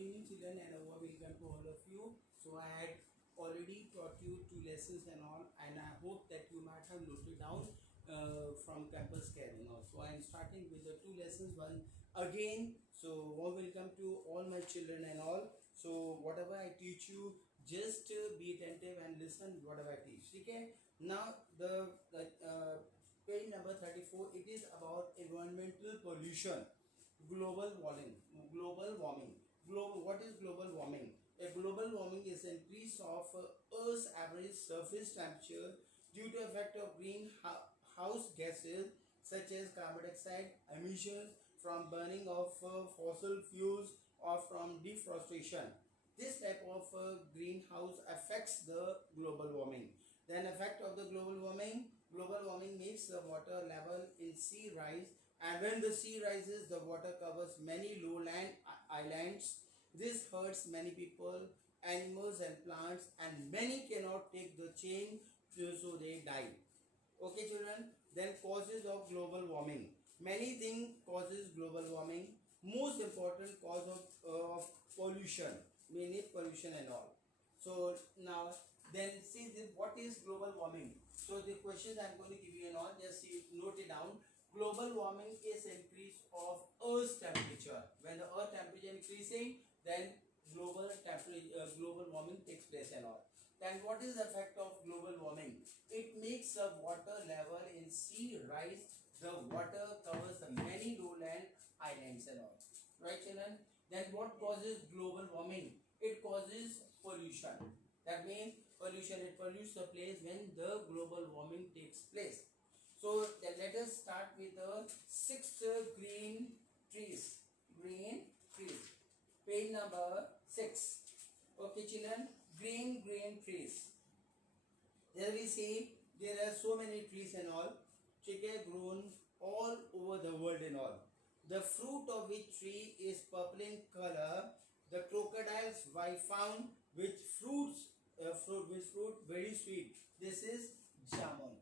evening children, and a warm welcome to all of you. So I had already taught you 2 lessons and all, and I hope that you might have noted down from campus care and all. So I am starting with the 2 lessons one again. So warm welcome to all my children and all. So whatever I teach you, just be attentive and listen whatever I teach. Okay. Now the page number 34. It is about environmental pollution. What is global warming? A global warming is an increase of Earth's average surface temperature due to effect of greenhouse gases such as carbon dioxide emissions from burning of fossil fuels or from deforestation. This type of greenhouse affects the global warming. Then effect of the global warming makes the water level in sea rise, and when the sea rises, the water covers many lowland islands. This hurts many people, animals and plants, and many cannot take the change, so they die. Okay children, then causes of global warming. Many things causes global warming. Most important cause of pollution, mainly pollution and all. So now then see what is global warming. So the questions I am going to give you and all, just see, note it down. Global warming is increase of Earth's temperature. When the Earth temperature increasing, then global warming takes place and all. Then what is the effect of global warming? It makes the water level in sea rise. The water covers the many lowland islands and all. Right children? Then what causes global warming? It causes pollution. That means pollution, it pollutes the place when the global warming takes place. So then let us start with the 6 green trees. Green trees. Page number 6. Okay children, green trees. There we see there are so many trees and all, grown all over the world and all. The fruit of which tree is purple in color. The crocodiles I found which fruit very sweet. This is jamun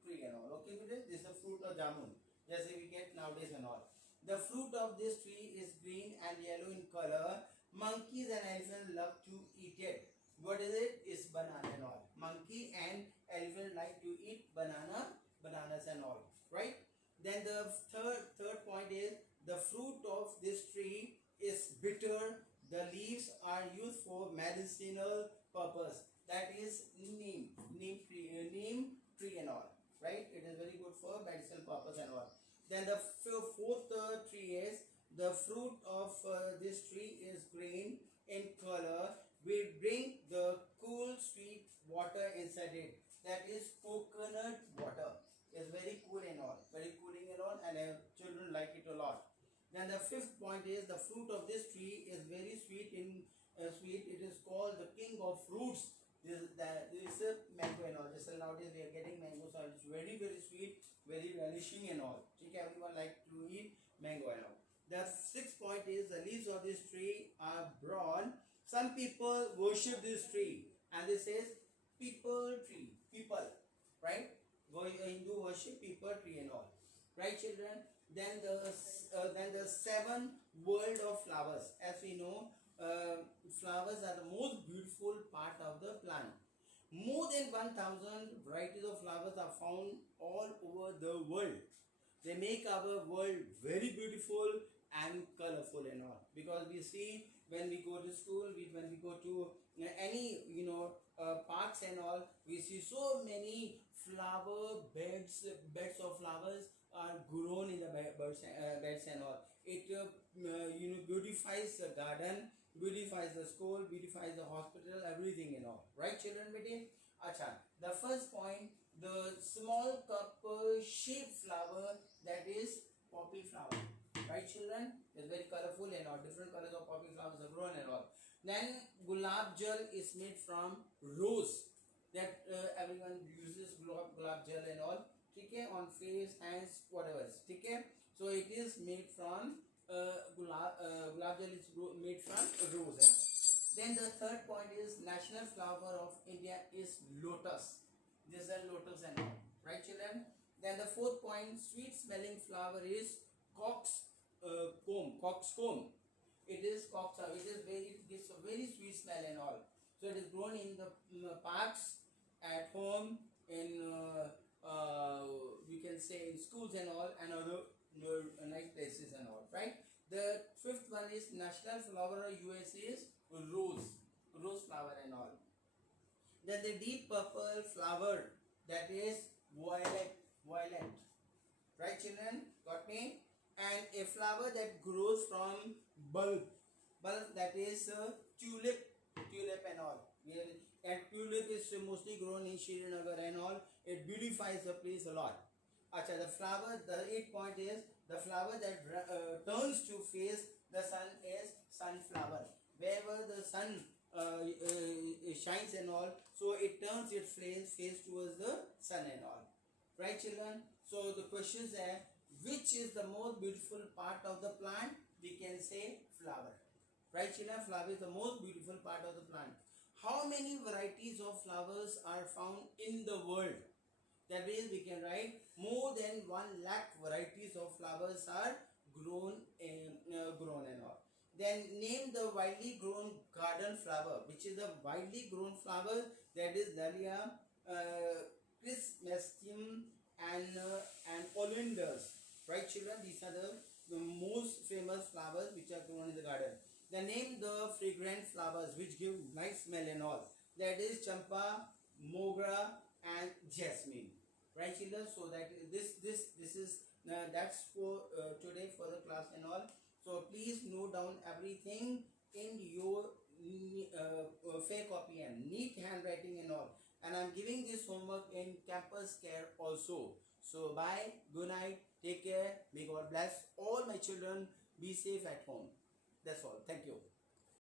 tree and all. Okay, this is the fruit of jamun. Just we get nowadays and all. The fruit of this tree is green and yellow in color. Monkeys and elephants love to eat it. What is it? Is banana and all. Monkey and elephant like to eat bananas and all. Right? Then the third point is the fruit of this tree is bitter. The leaves are used for medicinal purpose. That is neem tree and all. Right? It is very good for medicinal purpose and all. Then the fourth tree is the fruit of this tree is green in color. We drink the cool sweet water inside it. That is coconut water. It's very cool and all, very cooling and all, and children like it a lot. Then the fifth point is the fruit of this tree is very sweet sweet. It is called the king of fruits. This is a mango and all. Just nowadays we are getting mango, so it's very sweet, very relishing and all. Okay, everyone like to eat mango and all. The sixth point is the leaves of this tree are broad. Some people worship this tree, and this says people tree, people, right? Hindu worship people tree and all, right children? Then the 7 world of flowers. As we know, flowers are the most beautiful part of the plant. More than 1000 varieties of flowers are found all over the world. They make our world very beautiful and colorful and all, because we see when we go to school, when we go to any parks and all, we see so many flower beds of flowers are grown in the beds and all. It beautifies the garden, beautifies the school, beautifies the hospital, everything and all. Right children? Beti? Acha. The first point, the small cup shaped flower, that is poppy flower. Right children? It's very colorful and all. Different colors of poppy flowers are grown and all. Then gulab jal is made from rose. That everyone uses gulab jal and all. Okay, on face, hands, whatever. Okay, so it is made from gulab jal is made from rose and all. Then the third point is national flower of India is lotus. This is lotus and all. Right children? Then the fourth point, sweet smelling flower is coxcomb. It is coxa. It is very, it gives a very sweet smell and all. So it is grown in the parks, at home, in we can say in schools and all, and other nice places and all, right? The fifth one is national flower of US is rose flower and all. Then the deep purple flower, that is violet, right children, got me? And a flower that grows from bulb, that is tulip and all. And tulip is mostly grown in Srinagar and all. It beautifies the place a lot. Acha, the flower, the 8 point is the flower that turns to face the sun is sunflower. Wherever the sun shines and all, so it turns its face towards the sun and all. Right children? So the questions are, which is the most beautiful part of the plant? We can say flower. Right children? Flower is the most beautiful part of the plant. How many varieties of flowers are found in the world? That means we can write more than 1 lakh varieties of flowers are grown and all. Then name the widely grown garden flower, which is a widely grown flower, that is Dahlia, Chrysanthemum, and Oleanders. Right, children? These are the most famous flowers which are grown in the garden. Then name the fragrant flowers which give nice smell and all. That is Champa, Mogra, and Jasmine. Right, children? So that this is that's for today for the class and all. So please note down everything in your fair copy and neat handwriting and all. And I'm giving this homework in campus care also. So bye, good night, take care, may God bless all my children, be safe at home.